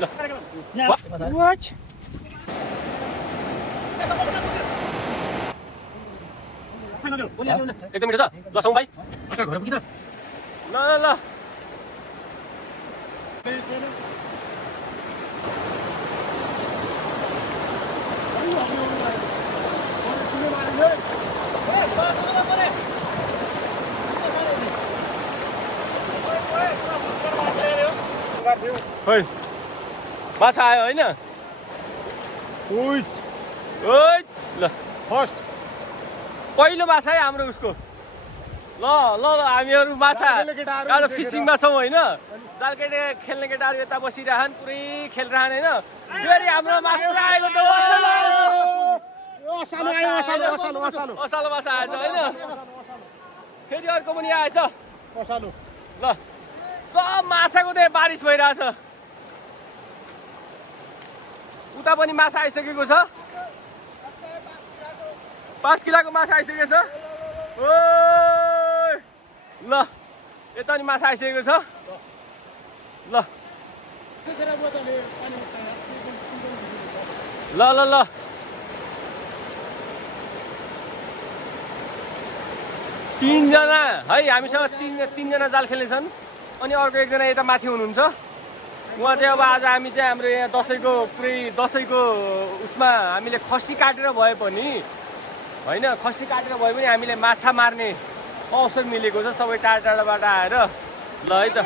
ल वाच एकदम मिठो छ ल सौ भाइ घर पुग्यो त ल ल ल माछा आयो होइन ल फर्स्ट पहिलो माछा है हाम्रो उसको ल ल ल हामीहरू माछा आज फिसिङमा छौँ होइन जाल केटे खेल्ने केटाहरू यता बसिरहन् पुरै खेलिरहन् होइन फेरि हाम्रो माछा आएको छ असालो माछा आएछ होइन फेरि अर्को पनि आएछ ल सब माछाको त्यही बारिस भइरहेछ उता पनि माछा आइसकेको छ 5 किलोको माछा आइसकेको छ ओ ल यता नि माछा आइसकेको छ ल ल ल ल तीनजना है हामीसँग तीनजना जाल खेल्नेछन् अनि अर्को एकजना यता माथि हुनुहुन्छ उहाँ चाहिँ अब आज हामी चाहिँ हाम्रो यहाँ दसैँको पुरै दसैँको उसमा हामीले खसी काटेर भए पनि होइन खसी काटेर भए पनि हामीले माछा मार्ने अवसर मिलेको छ सबै टाढा टाढाबाट आएर ल है त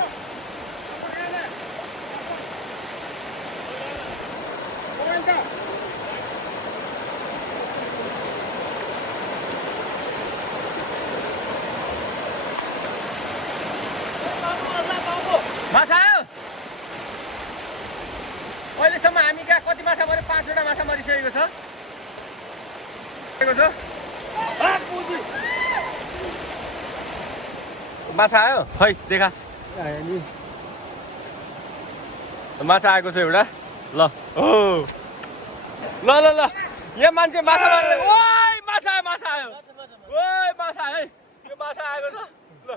माछा आयो अहिलेसम्म हामी कहाँ कति माछा मऱ्यो 5 वटा माछा मरिसकेको छ माछा आयो खै देखा माछा आएको छ एउटा ल हो ल ल ल यहाँ मान्छे माछा मार्दै ओइ माछा माछा आयो ओइ माछा है यो माछा आएको छ ल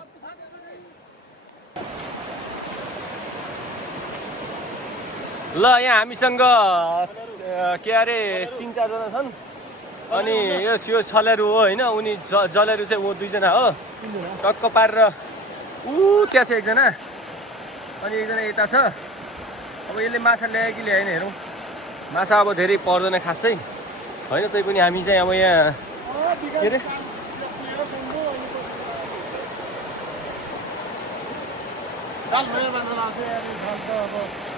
ल यहाँ हामीसँग के अरे 3-4 जना छन् अनि यो छलेरू हो होइन उनी जलेरू चाहिँ ऊ 2 जना हो टक्क पारेर त्यहाँ छ एकजना अनि एकजना यता छ अब यसले माछा ल्यायो कि ल्याएन हेरौँ माछा अब धेरै पर्दैन खासै होइन तै पनि हामी चाहिँ अब यहाँ के अरे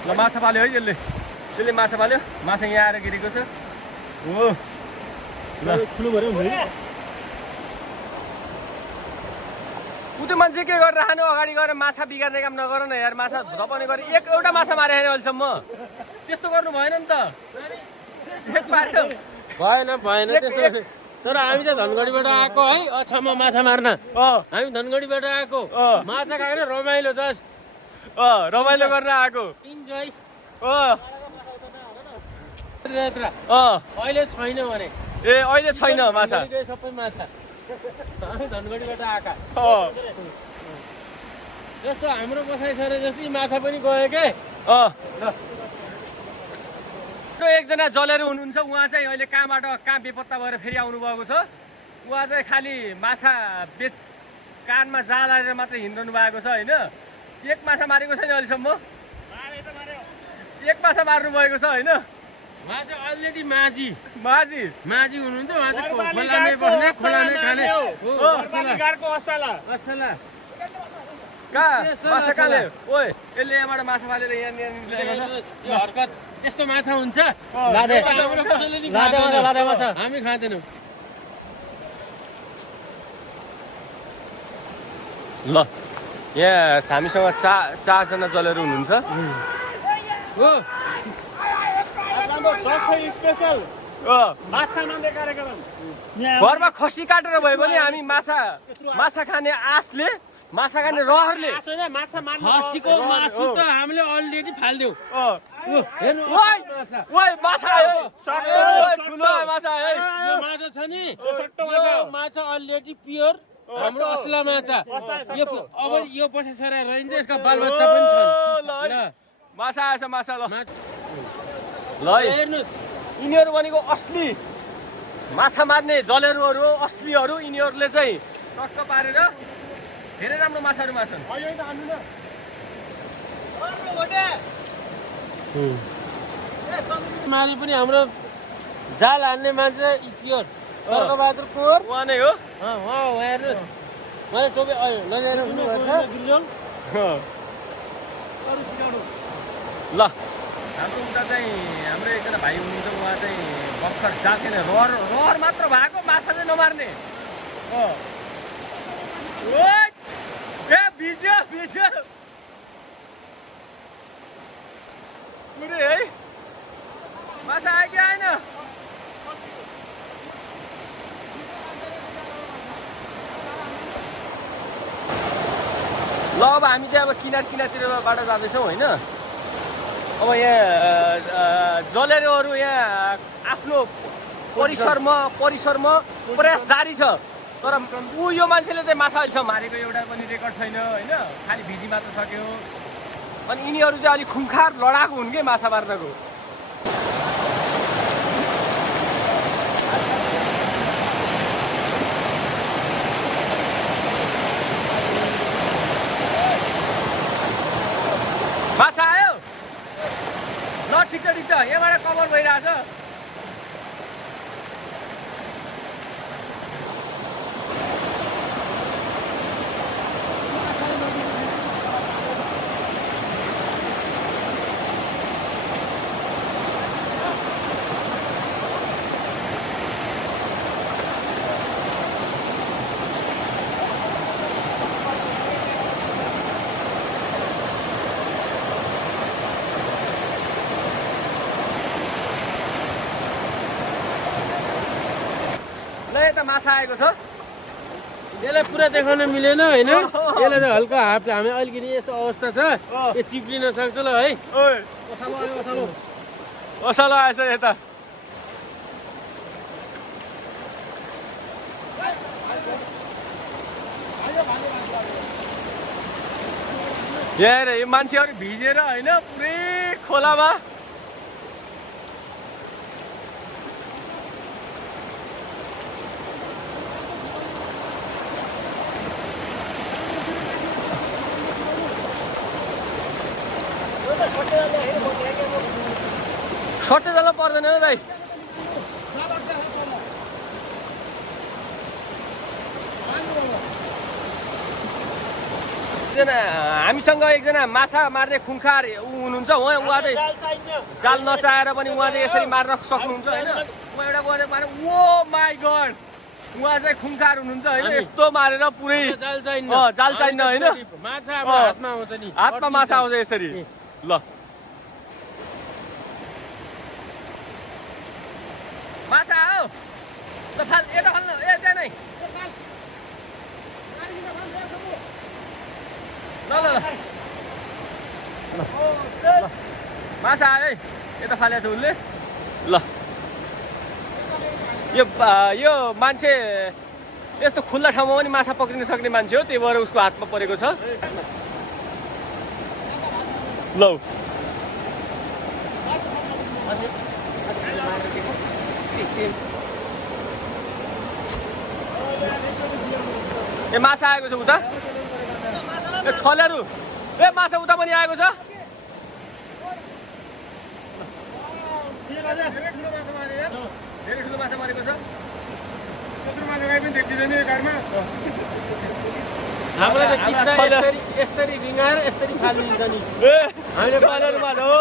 ल माछा पाल्यो है यसले माछा पाल्यो माछा यहाँ आएर गिरेको छ हो ल ठुलो भएर उतो मान्छे के गरिरहनु अगाडि गएर माछा बिगार्ने काम नगर न यार माछा धपाउने गरे एउटा माछा मारे होइन अहिलेसम्म त्यस्तो गर्नु भएन नि त भएन त्यस्तो तर हामी चाहिँ धनगढीबाट आएको है अछाममा माछा मार्न हामी धनगढीबाट आएको माछा खाएर रमाइलो जस्ट रमाइलो गर्न आएको इन्जोय अहिले छैन भने ए अहिले छैन माछा सबै माछा हामी धनगढीबाट आएका जस्तो हाम्रो बसाइ सरे जस्तै माछा पनि गयो के एकजना जलेरू हुनुहुन्छ उहाँ चाहिँ अहिले कहाँ बेपत्ता भएर फेरि आउनु भएको छ उहाँ चाहिँ खालि माछा कानमा जाल हालेर मात्रै हिँड्नु भएको छ होइन एक माछा मारेको छैन अहिलेसम्म एक माछा मार्नु भएको छ होइन उहाँ चाहिँ अलरेडी माझी हुनुहुन्छ उहाँ चाहिँ खोलामै बस्ने खोलामै खाने असला कहाँ माछा कहाँ ल्यायो ओए यसले यहाँबाट माछा फालेर यहाँ हरकत यस्तो माछा हुन्छ हामी खाँदैनौँ ल यहाँ हामीसँग 4 जना जलेरू हुनुहुन्छ घरमा खसी काटेर भयो भने हामी माछा खाने आशले माछा खाने रहरले खसीको मासु त हामीले अलरेडी फाल्दियौ माछा आयो ठुलो माछा है यो माछा छ नि यो माछा अलरेडी प्योर हाम्रो असला माछा यो अब यो पछि सरा रहन्छ यसका बालबच्चा पनि छन् माछा आएछ माछा ल माछा ल है हेर्नुहोस् यिनीहरू भनेको असली माछा मार्ने जलेरुहरू असलीहरू यिनीहरूले चाहिँ टक्क पारेर धेरै राम्रो माछाहरू मार्छन् मारी पनि हाम्रो जाल हान्ने मान्छे प्योर टर्कबहादुर कोर उहाँ नै हो उहाँ हेर्नुहोस् मैले टोपी लगाएर ल हाम्रो उता चाहिँ हाम्रो एकजना भाइ हुनुहुन्छ उहाँ चाहिँ भर्खर जाल के रहर मात्र भएको माछा चाहिँ नमार्ने ए भिज्यो पुरै है माछा आयो कि आएन ल अब हामी चाहिँ अब किनारतिरबाट जाँदैछौँ होइन अब यहाँ जलेरोहरू यहाँ आफ्नो परिसरमा प्रयास जारी छ तर ऊ यो मान्छेले चाहिँ माछा अहिलेसम्म मारेको एउटा पनि रेकर्ड छैन होइन खालि भिजी मात्र सक्यो अनि यिनीहरू चाहिँ अलिक खुङ्खार लडाएको हुन् कि माछा मार्नको माछा आयो ल ठिक छ यहाँबाट कभर भइरहेछ माछा आएको छ यसलाई पुरा देखाउन मिलेन होइन यसलाई चाहिँ हल्का हाफ हामी अलिकति यस्तो अवस्था छ यो चिप्लिन सक्छ ल है असालो आएछ यता यहाँ यो मान्छेहरू भिजेर होइन पुरै खोलामा सट्टै जान पर्दैन हो दाइ हामीसँग एकजना माछा मार्ने खुङ्खार ऊ हुनुहुन्छ उहाँ चाहिँ जाल नचाहेर पनि उहाँ चाहिँ यसरी मार्न सक्नुहुन्छ होइन उहाँ एउटा गएर मारे ओ माई गड उहाँ चाहिँ खुङ्खार हुनुहुन्छ होइन यस्तो मारेर पुरै जाल चाहिन्न होइन हातमा माछा आउँछ यसरी ल माछा आयो ल फाल यता फाल्न ए त्यहाँ नै ल ल माछा आयो है यता फालेको थियो उसले ल यो मान्छे यस्तो खुल्ला ठाउँमा पनि माछा पक्रिन सक्ने मान्छे हो त्यही भएर उसको हातमा परेको छ ल ए माछा आएको छ उता ए छलेहरू ए माछा उता पनि आएको छ धेरै ठुलो माछा मारेको छ यसरी रिङ्गाएर यसरी फालिदिन्छ नि ए छलेहरू माछा हो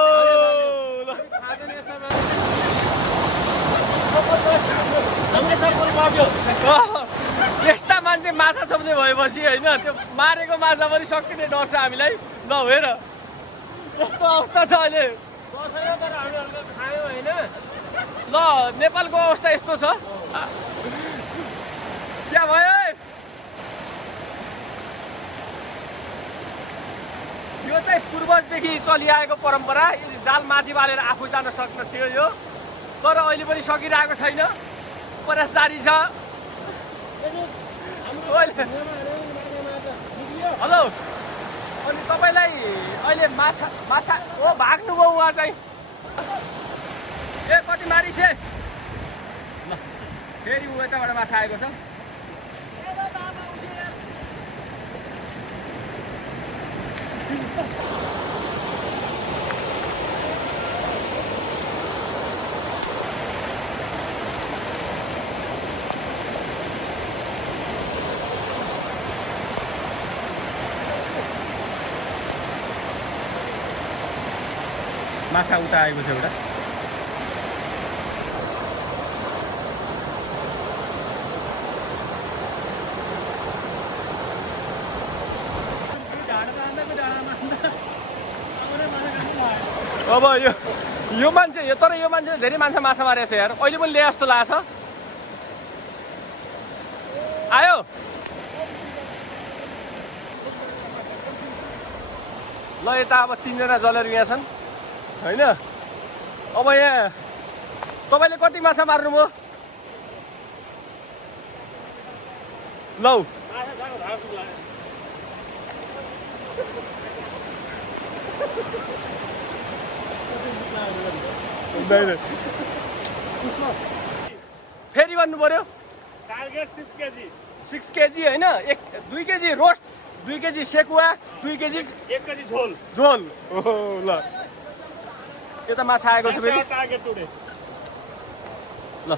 यस्ता मान्छे माछा छोप्ने भएपछि होइन त्यो मारेको माछा पनि सकिने डर छ हामीलाई ल हेर यस्तो अवस्था छ अहिले ल नेपालको अवस्था यस्तो छ क्या भयो यो चाहिँ पूर्वजदेखि चलिआएको परम्परा जाल माथि बालेर आफू जान सक्न थियो यो तर अहिले पनि सकिरहेको छैन प्रयास जारी छ हेलो अनि तपाईँलाई अहिले माछा माछा ओ भाग्नुभयो उहाँ चाहिँ ए कति मारिसे ल फेरि ऊ यताबाट माछा आएको छ माछा उता आएको छ एउटा अब यो मान्छे तर यो मान्छेले धेरै माछा मारेको छ यार अहिले पनि ल्याए जस्तो लाग्छ आयो ल यता अब 3 जना जलेर यहाँ छन् हैन अब यहाँ तपाईले कति माछा मार्नुभयो लौ फेरि भन्नु पर्यो टार्गेट 6 केजी 6 केजी हैन 2 KG roast 2 KG sekuwa 2 KG 1 KG झोल झोल ओहो ल यता माछा आएको छ फेरि टार्गेट टुडे ल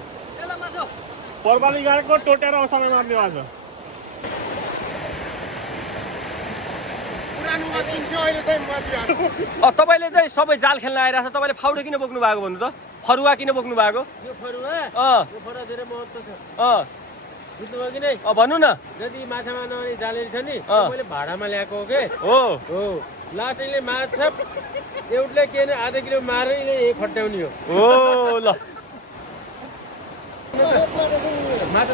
परबाली गाडको टोटेर औसँग मार्ने आज तपाईले चाहिँ सबै जाल खेल्न आइरहेछ तपाईले फाउडे किन बोक्नु भएको भन्नु त फरुवा किन बोक्नु भएको यो फरुवा यो फरुवा धेरै महत्त्व छ बुझ्नुभयो कि नै भन्नु न जति माछा मार्ने जालरी छ नि मैले भाडामा ल्याएको हो के हो लाटैले माछा एउटले के नै आधा किलो मारेर यही खट्याउने हो ओ ल माछा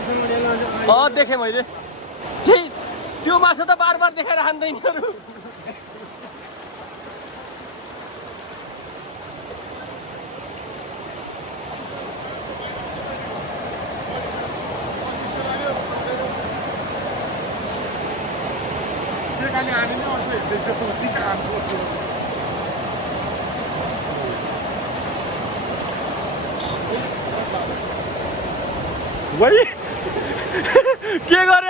देखेँ मैले त्यो माछा त बार बार देखाएर खाँदैन वही के गरे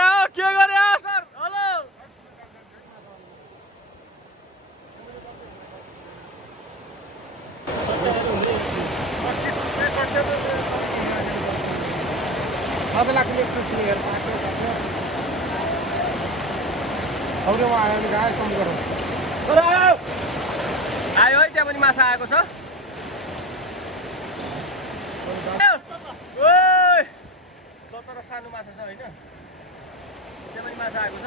सर हेलो आयो है त्यहाँ पनि माछा आएको छ तर सानो माछा छ होइन त्यहाँ पनि माछा आएको छ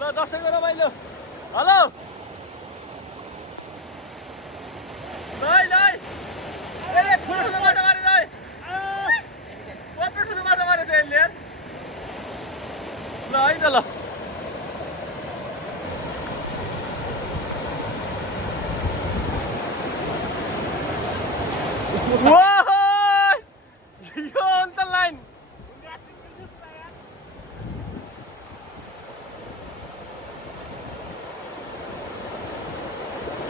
ल दसैँको रमाइलो हेलो ठुलो माछा मारे ठुलो माछा मारे छ यसले ल है त ल यो अन्त लाइन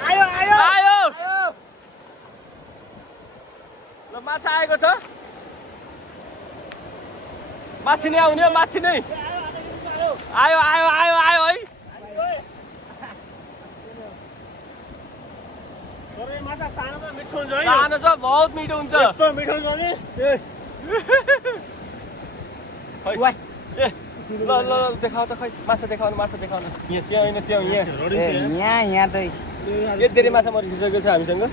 आयो ल माछा आएको छ माथि नै आउने माथि नै आयो है सानो छ बहुत मिठो हुन्छ ल देखाउ त खै माछा देखाउनु यहाँ होइन यहाँ त यति धेरै माछा मरिसकेको छ हामीसँग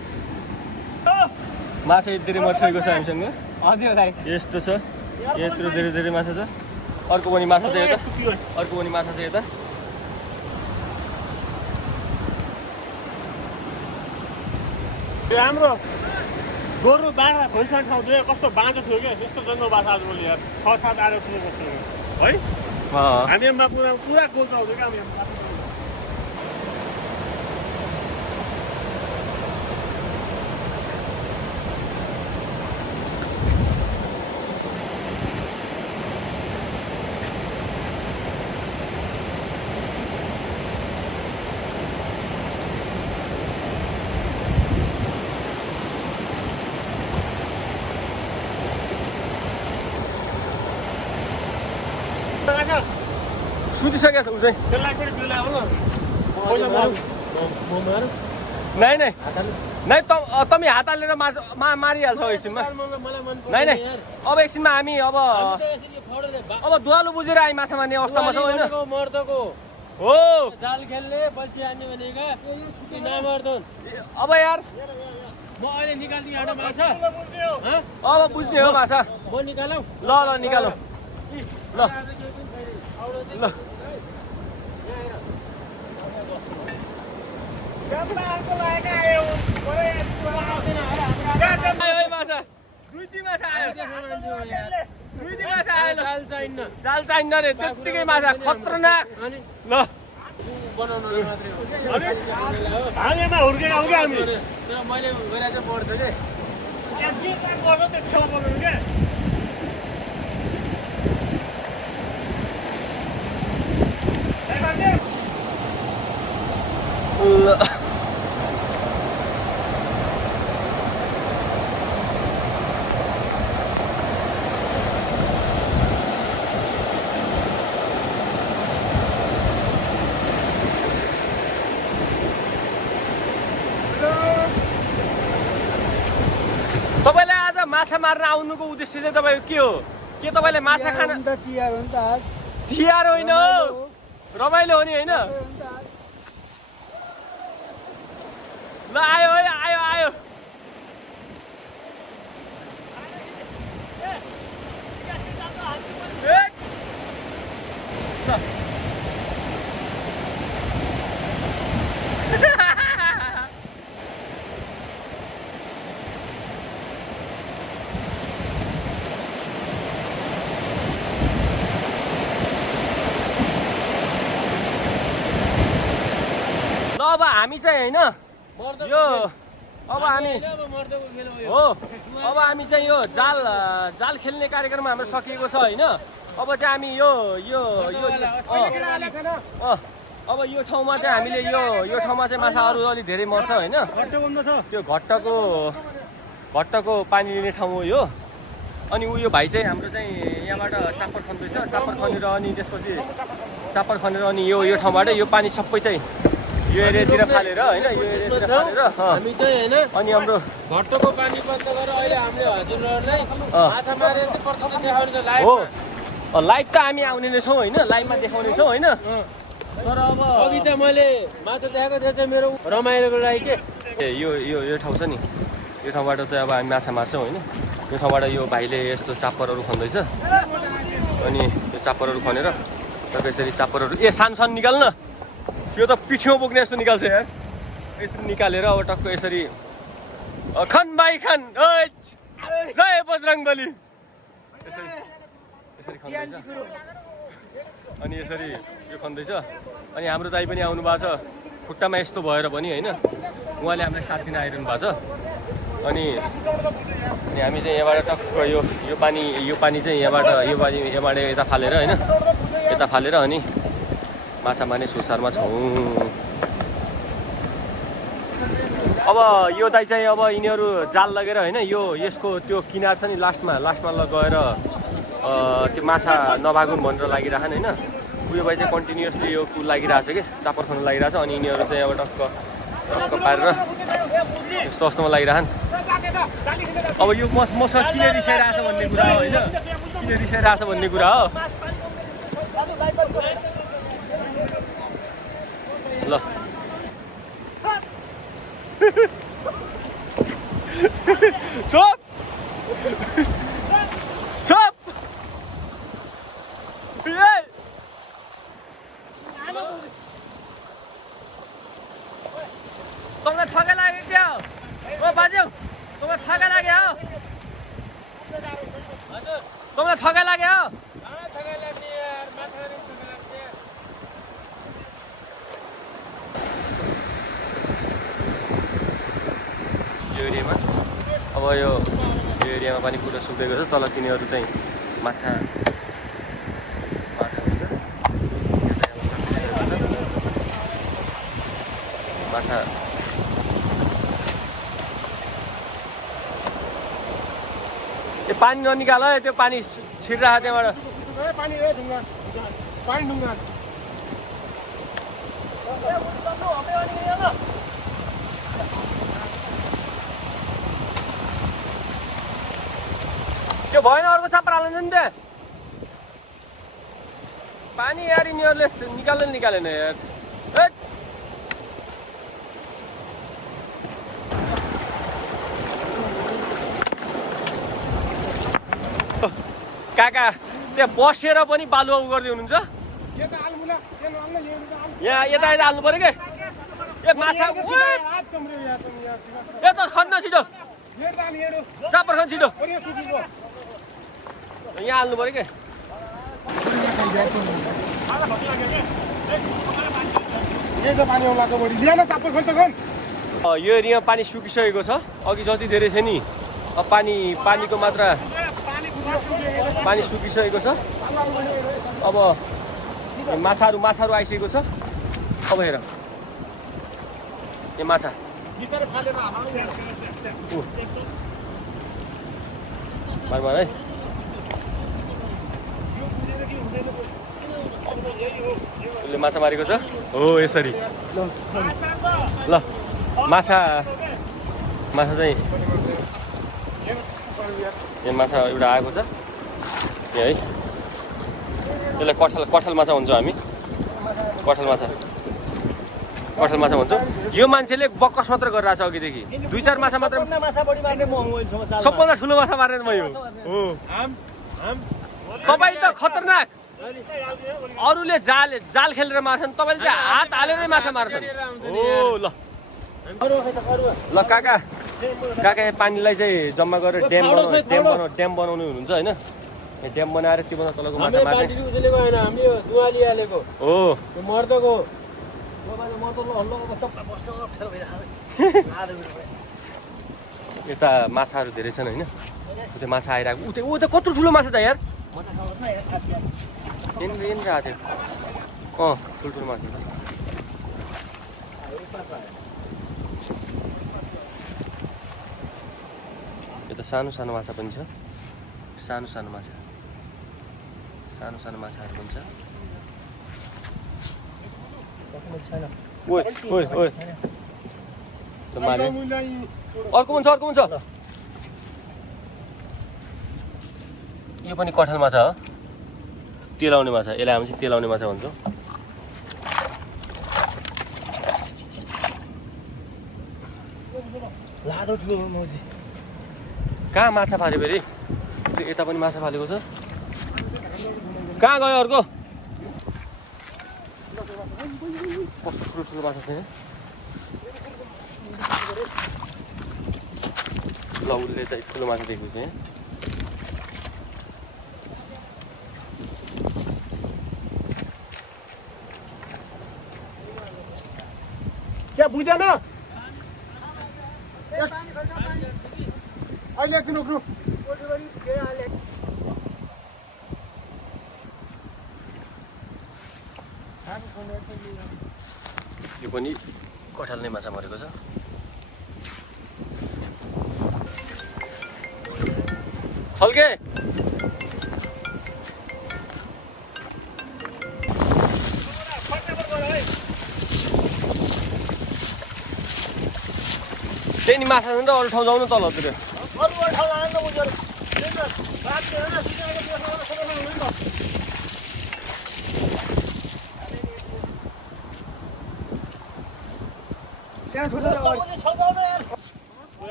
माछा यति धेरै मरिसकेको छ हामीसँग यस्तो छ यत्रो धेरै माछा छ अर्को पनि माछा छ यता राम्रो गोरु बाख्रा खोइसकेको ठाउँ थियो कस्तो बाँझो थियो क्या यस्तो जङ्गल बाछा आज मैले यार 6-7 आएर सुनेको है हामीमा पुरा गोल आउँथ्यो क्या हामी सुतिसकेको छ ऊ चाहिँ त्यसलाई पनि बिल आउन पैसा मारौँ म मारौँ नै नै नै तपाईँ हात हालेर मारिहाल्छ एकछिनमा नै नै अब एकछिनमा हामी अब दुवालो बुझेर आइ माछा मार्ने अवस्थामा छौँ होइन हो जाल खेल्ने बल्छी हान्ने भनेका नमर्दन अब यार म अहिले निकाल्दिएँ एउटा माछा अब बुझ्ने हो माछा म निकालौँ ल ल निकालौँ ल ल माछा दुई माछा आयो जाल चाहिन्न जाल चाहिन्न रे त्यत्तिकै माछा खतरनाक ल बनाउनु मात्रै हो हालेमा हुर्केका हो क्या हामी तर मैले गएर चाहिँ पढ्छु कि यहाँ के काम गर्नु त्यो छेउ बोल्नु क्या ल तपाईँलाई आज माछा मार्न आउनुको उद्देश्य चाहिँ तपाईँको के हो के तपाईँले माछा खान तिहार होइन हो रमाइलो हो नि होइन ल आयो है आयो आयो ल अब हामी चाहिँ होइन यो अब हामी हो अब हामी चाहिँ यो जाल खेल्ने कार्यक्रम हाम्रो सकिएको छ होइन अब चाहिँ हामी अब यो ठाउँमा चाहिँ हामीले यो ठाउँमा चाहिँ माछाहरू अलिक धेरै मर्छ होइन त्यो घट्टको पानी लिने ठाउँ हो यो अनि यो भाइ चाहिँ हाम्रो चाहिँ यहाँबाट चाप्पर खन्दैछ चाप्पर खनेर अनि त्यसपछि चाप्पर खनेर अनि यो ठाउँबाट यो पानी सबै चाहिँ यो एरियातिर फालेर होइन यो एरियातिर फालेर हामी चाहिँ होइन अनि हाम्रो घट्टोको पानी बन्द गरेर अहिले हामीले हजुरहरूलाई माछा मारेर चाहिँ प्रत्यक्ष देखाउने छ लाइभ हो लाइभ त हामी आउने नै छौँ होइन लाइभमा देखाउने छौँ होइन तर अब अघि चाहिँ मैले माछा देखाएको थियो चाहिँ मेरो रमाइलोको लागि के ए यो ठाउँ छ नि यो ठाउँबाट चाहिँ अब हामी माछा मार्छौँ होइन यो ठाउँबाट यो भाइले यस्तो चाप्परहरू खन्दैछ अनि यो चाप्परहरू खनेर र त्यसरी चाप्परहरू सानो सानो निकाल्न यो त पिठ्यौँ बोक्ने जस्तो निकाल्छ यार यस्तो निकालेर अब टक्क यसरी खन भाइ खन जय बजरङ्गबली यसरी खन्दैछ अनि यसरी यो खन्दैछ अनि हाम्रो दाइ पनि आउनु भएको छ खुट्टामा यस्तो भएर पनि होइन उहाँले हामीलाई साथ दिन आइरहनु भएको छ अनि हामी चाहिँ यहाँबाट टक्क यो पानी चाहिँ यहाँबाट यता फालेर होइन यता फालेर अनि माछा मार्ने सुसारमा छौँ अब यो दाइ चाहिँ अब यिनीहरू जाल लगेर होइन यसको त्यो किनार छ नि लास्टमा गएर त्यो माछा नभागुन् भनेर लागिरहेछन् होइन उयो भाइ चाहिँ कन्टिन्युसली यो लागिरहेछ कि चाप्पर खानु लागिरहेछ अनि यिनीहरू चाहिँ अब टक्क पारेर यस्तो अवस्थामा लागिरहन् अब यो मसँग किन रिसाइरहेछ भन्ने कुरा हो होइन किन रिसाइरहेछ भन्ने कुरा हो ल चुप चुप तपाईँलाई थका लाग्यो क्या हो ओ बाज्यौ तपाईँलाई थका लाग्यो हो तपाईँलाई थका लाग्यो हो यो एरियामा अब यो एरियामा पनि पुरा सुक्दैको छ तल तिनीहरू चाहिँ माछा त्यो पानी ननिकाल है त्यो पानी छिरिरहेको त्यहाँबाट त्यो भएन अर्को चाप्रा हाल्नु नि त पानी यार यिनीहरूले निकालेन यार हेट। काका त्यहाँ बसेर पनि बालुवा उ गर्दै हुनुहुन्छ यहाँ यता हाल्नु पर्यो के ए माछा ए त खन्न छिटो चापर खन छिटो यहाँ हाल्नु पर्यो के यो एरिया पानी सुकिसकेको छ अघि जति धेरै थियो नि अब पानीको मात्रा पानी सुकिसकेको छ अब माछाहरू आइसकेको छ अब हेर यो माछा मार है उसले माछा मारेको छ हो यसरी ल माछा चाहिँ यहाँ माछा एउटा आएको छ यहाँ है त्यसलाई कठल माछा भन्छौँ हामी कठल माछा भन्छौँ यो मान्छेले बक्कस मात्र गरिरहेको छ अघिदेखि 2-4 माछा मात्र सबभन्दा ठुलो माछा मार्ने म यो हो तपाईँ त खतरनाक अरूले जाल खेलेर मार्छन् तपाईँले चाहिँ हात हालेरै माछा मार्छन् हो ल काका यहाँ पानीलाई चाहिँ जम्मा गरेर ड्याम बनाउने हुनुहुन्छ होइन ड्याम बनाएर त्यो भन्दा तलको माछा मार्ने हो यता माछाहरू धेरै छन् होइन त्यो माछा आइरहेको ऊ त कत्रो ठुलो माछा त यार यहाँनिर आएको थियो ठुल्ठुलो माछा यो त सानो माछा पनि छ सानो माछाहरू पनि छ ओइ अर्को पनि छ यो पनि कठल माछा हो तेलाउने माछा यसलाई हामी चाहिँ तेलाउने माछा भन्छौँ कहाँ माछा फाल्यो फेरि यता पनि माछा फालेको छ कहाँ गयो अर्को कस्तो ठुलो माछा छ यहाँ ल उसले चाहिँ ठुलो माछा देखेको छ यहाँ क्या बुझेन अहिले एकछिन उक्नु यो पनि कठल नै माछा मरेको छ छल्के त्यही नि माछा छ नि त अरू ठाउँ जाउँ न तलतिर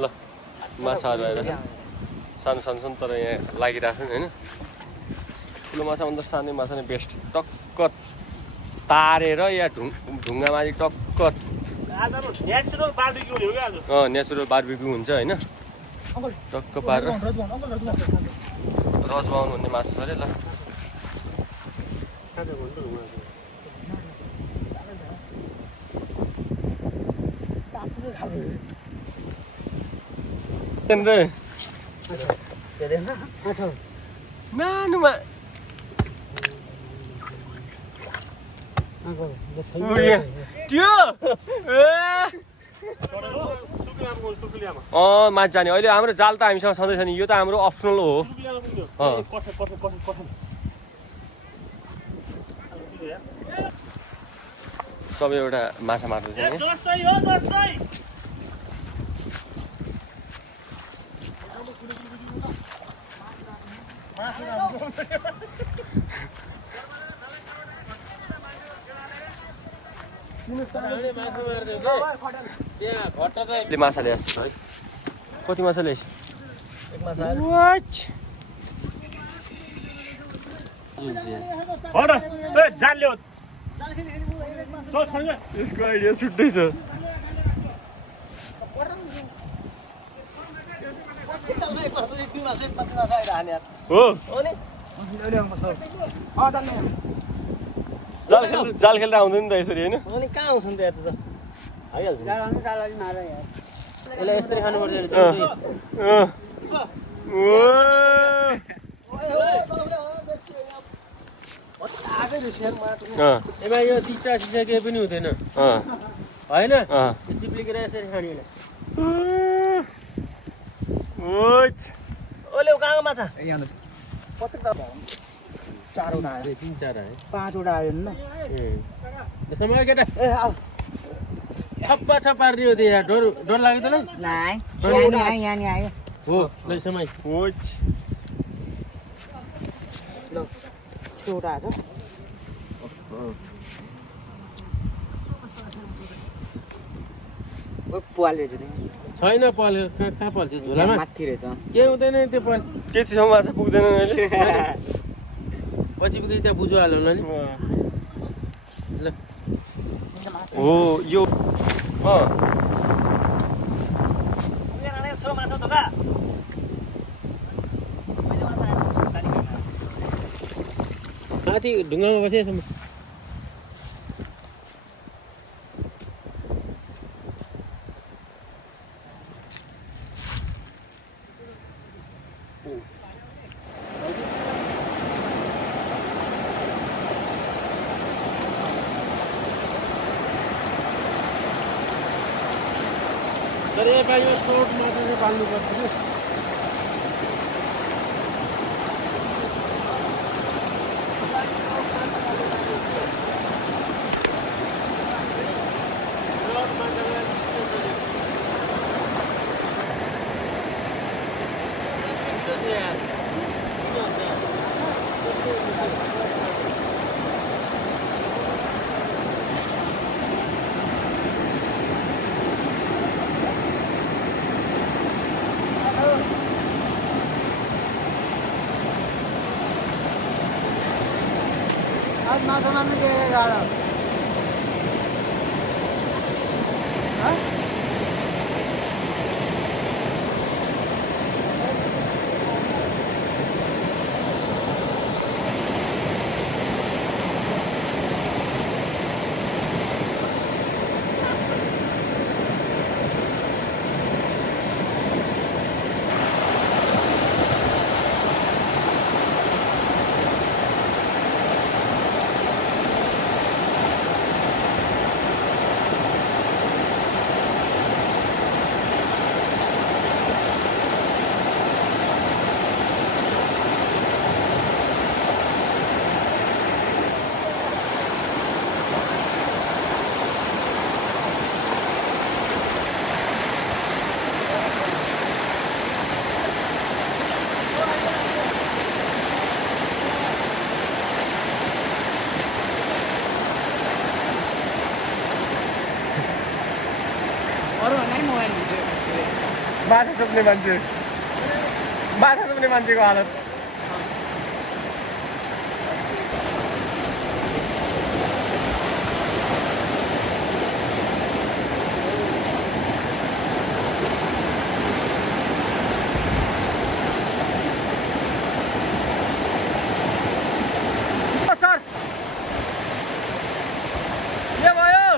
ल माछाहरू आएर सानो तर यहाँ लागिरहेको होइन ठुलो माछा भन्दा सानै माछा नै बेस्ट टक्क तारेर या ढुङ्गामा चाहिँ टक्क नेचुरल बार्बिक्यू हुन्छ होइन टक्क पारेर रजबाउन भन्ने माछा छ अरे ल नानुमा त्यो माथि जाने अहिले हाम्रो जाल त हामीसँग छँदैछ नि यो त हाम्रो अप्सनल हो सबै एउटा माछा मार्दैछ नि माछा ल्याएछ है कति माछा ल्याएछ यसको आइडिया छुट्टै छ हो जाल खेल्दा आउँदैन नि त यसरी होइन कहाँ आउँछ नि त यता त आइहाल्छ यसलाई यस्तरी खानुपर्छ एमा यो तिस्रा सिसा केही पनि हुँदैन होइन चिप्लिकेर यसरी खाने ओले कहाँको माछा चारवटा आयो 3-4 आयो 5वटा आयो नि ल केटा छप्पा छपार्ने हो त्यहाँ डर लाग्यो त यहाँ आयो हो ल समय ल चौटा छ पाल्यो छैन पाल्यो कहाँ पाल्छ झोलामा माथि रहेछ के हुँदैन त्यो पाल त्यतिसम्म माछा पुग्दैन अहिले पछि पुगे त्यहाँ बुझिहाल्नु नि ल हो यो माथि ढुङ्गामा बसेसम्म तर यसपालि छोट माछा चाहिँ पाल्नुपर्छ कि आज माछा मार्नु के गाह्रो माछा सुक्ने मान्छेको हालत सर के भयो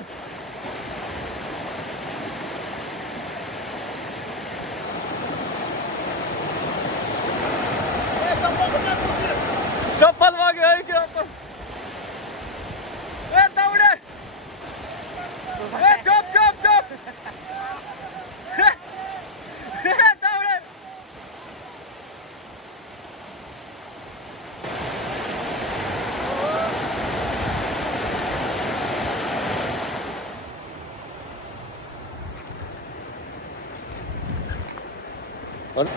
अहिले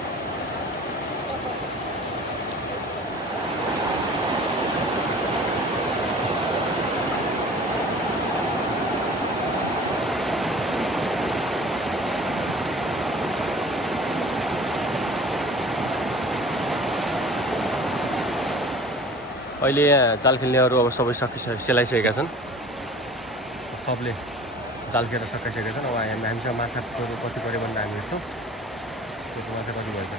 यहाँ जाल खेल्नेहरू अब सबै सेलाइसकेका छन् सबले जाल खेलेर सकाइसकेका छन् अब हामीसँग माछाहरू कति पऱ्यो भनेर हामी हेर्छौँ त्यो माछा कति भन्छ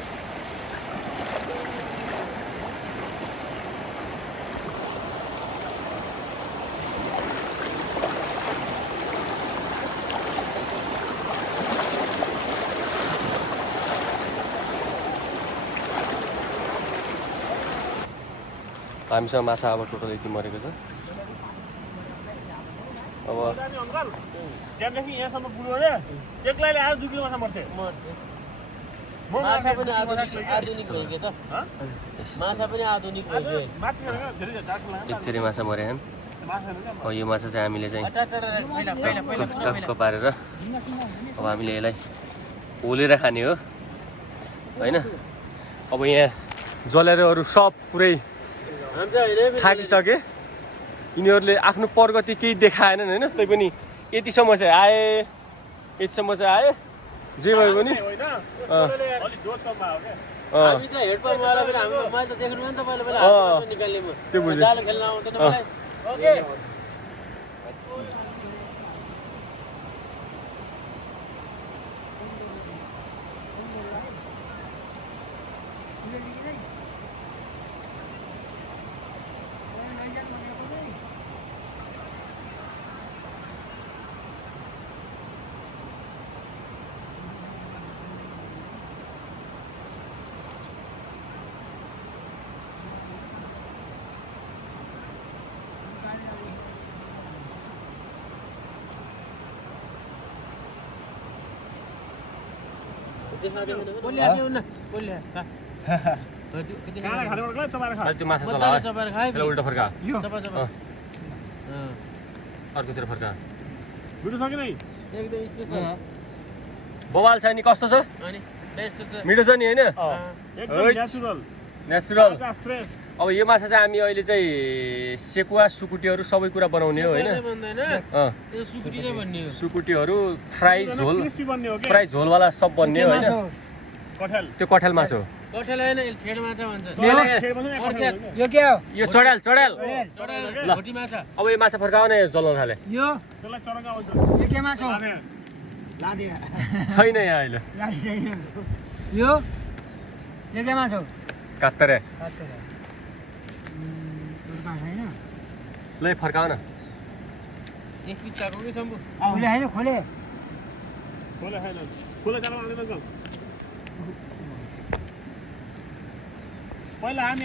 हामीसँग माछा अब टोटल यति मरेको छ अब त्यहाँदेखि यहाँसम्म पुग्यो भने एक्लैले आज 2 किलो माछा मर्थे माछा पनि आधुनिक भयो के त माछा पनि आधुनिक भयो एक थेरै माछा मरेछन् अब यो माछा चाहिँ हामीले चाहिँ टक्क पारेर अब हामीले यसलाई पोलेर खाने हो हैन अब यहाँ जलेरोहरू सब पुरै थाकिसके यिनीहरूले आफ्नो प्रगति केही देखाएनन् होइन तै पनि यतिसम्म चाहिँ आए जे भयो भने हामी चाहिँ हेडपम्प वाला पनि हामी मैले त देख्नु नि तपाईले पनि हात निकाल्ने म त्यो बुझे जाल खेल्न आउँदैन मलाई ओके त्यो माछा चला उल्टा फर्का अर्कोतिर फर्का बवाल छ नि कस्तो छ मिठो छ नि होइन नेचुरल अब यो माछा चाहिँ हामी अहिले चाहिँ सेकुवा सुकुटीहरू सबै कुरा बनाउने हो होइन सुकुटीहरू फ्राई झोलवाला सब बन्ने हो होइन त्यो कठेल माछा हो यो चढाल अब यो माछा फर्काउ न जलाउन थाले छैन यहाँ अहिले कात्तरे ल फर्काउ न एक पिस चाको कि शम्भु पहिला हामी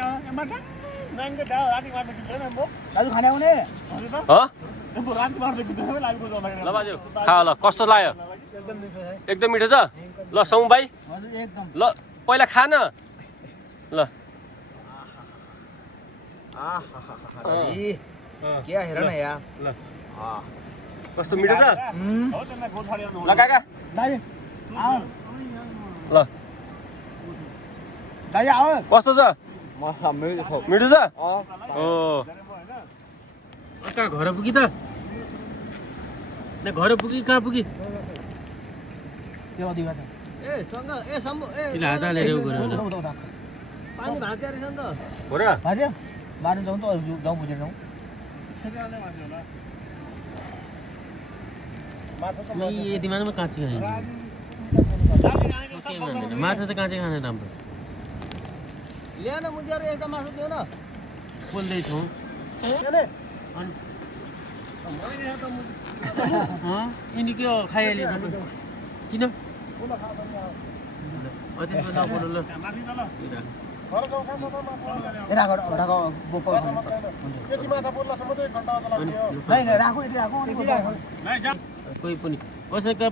ल बाजु खा ल कस्तो लाग्यो एकदम मिठो छ ल सौँ भाइ ल पहिला खा न ल क्या हेर न यार ल कस्तो मिठो छ ल काका ल कस्तो छ मिठो छ ओ कहाँ घर पुगी त घर पुगी कहाँ पुगी हात हालेर हो र मार्नु जाउँ त जाउँ बुझेर जाउँ यतिमा काँची खाने माछा चाहिँ काँची खाने राम्रो ल्याउन मुजिएर एउटा माछा दिउ न बोल्दैछौ यिनी के खाइहाल्यो किन नबोल्नु ल कोही पनि कसैका